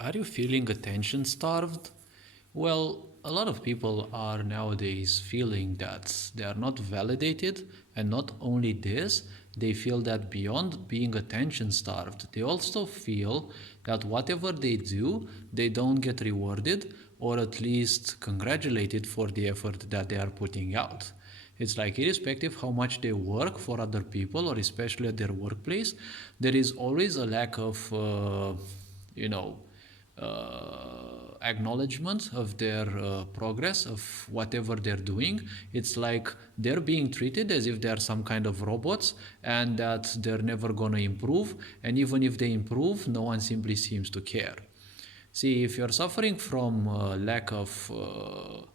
Are you feeling attention starved? Well, a lot of people are nowadays feeling that they are not validated, and not only this, they feel that beyond being attention starved, they also feel that whatever they do, they don't get rewarded or at least congratulated for the effort that they are putting out. It's like, irrespective how much they work for other people or especially at their workplace, there is always a lack of, you know, acknowledgement of their progress of whatever they're doing. It's like they're being treated as if they're some kind of robots and that they're never going to improve. And even if they improve, no one simply seems to care. See, if you're suffering from lack of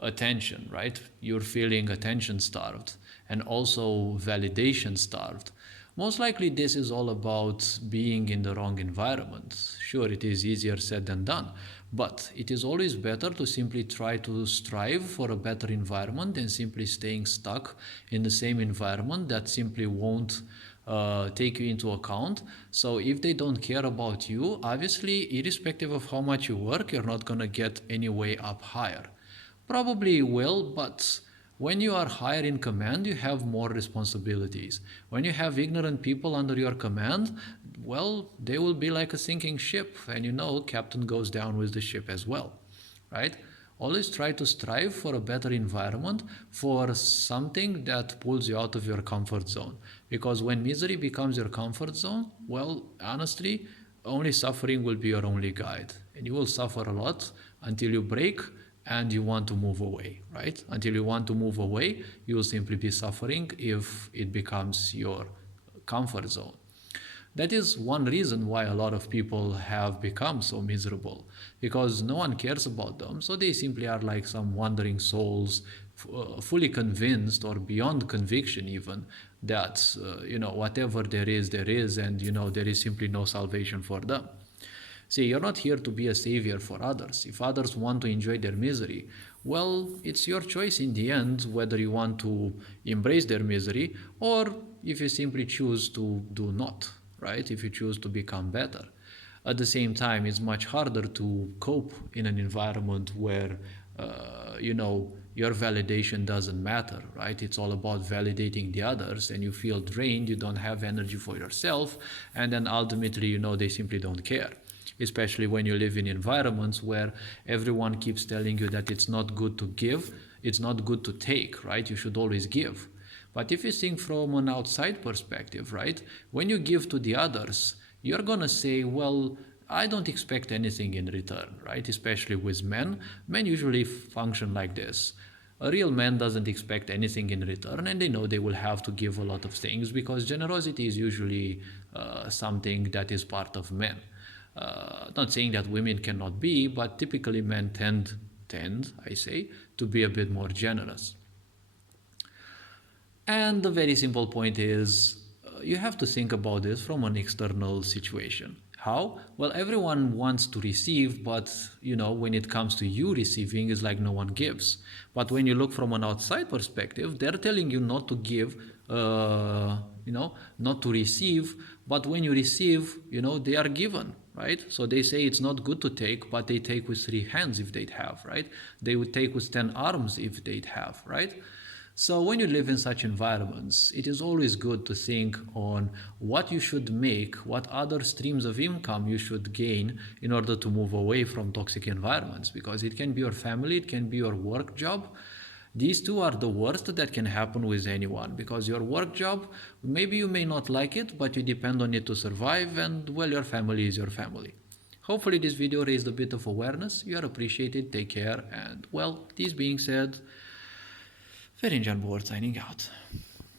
attention, right? You're feeling attention starved and also validation starved. Most likely, this is all about being in the wrong environment. Sure, it is easier said than done, but it is always better to simply try to strive for a better environment than simply staying stuck in the same environment that simply won't take you into account. So if they don't care about you, obviously, irrespective of how much you work, you're not going to get any way up higher. Probably will, but when you are higher in command, you have more responsibilities. When you have ignorant people under your command, well, they will be like a sinking ship, and you know, captain goes down with the ship as well, right? Always try to strive for a better environment, for something that pulls you out of your comfort zone. Because when misery becomes your comfort zone, well, honestly, only suffering will be your only guide. And you will suffer a lot until you break and you want to move away, right? Until you want to move away, you will simply be suffering if it becomes your comfort zone. That is one reason why a lot of people have become so miserable, because no one cares about them. So they simply are like some wandering souls, fully convinced or beyond conviction even that whatever there is, and there is simply no salvation for them. See, you're not here to be a savior for others. If others want to enjoy their misery, well, it's your choice in the end whether you want to embrace their misery or if you simply choose to do not, right? If you choose to become better. At the same time, it's much harder to cope in an environment where, your validation doesn't matter, right? It's all about validating the others, and you feel drained, you don't have energy for yourself, and then ultimately, they simply don't care. Especially when you live in environments where everyone keeps telling you that it's not good to give, it's not good to take, right? You should always give. But if you think from an outside perspective, right, when you give to the others, you're gonna say, well, I don't expect anything in return, right? Especially with men. Men usually function like this. A real man doesn't expect anything in return, and they know they will have to give a lot of things because generosity is usually something that is part of men. Not saying that women cannot be, but typically men tend, I say, to be a bit more generous. And the very simple point is you have to think about this from an external situation. How? Well, everyone wants to receive, but when it comes to you receiving, it's like no one gives. But when you look from an outside perspective, they're telling you not to give, not to receive, but when you receive, they are given, right? So they say it's not good to take, but they take with 3 hands if they'd have, right? They would take with 10 arms if they'd have, right? So when you live in such environments, it is always good to think on what you should make, what other streams of income you should gain in order to move away from toxic environments, because it can be your family, it can be your work job. These two are the worst that can happen with anyone, because your work job, maybe you may not like it, but you depend on it to survive, and well, your family is your family. Hopefully this video raised a bit of awareness. You are appreciated, take care, and well, this being said, Ferenc Board signing out.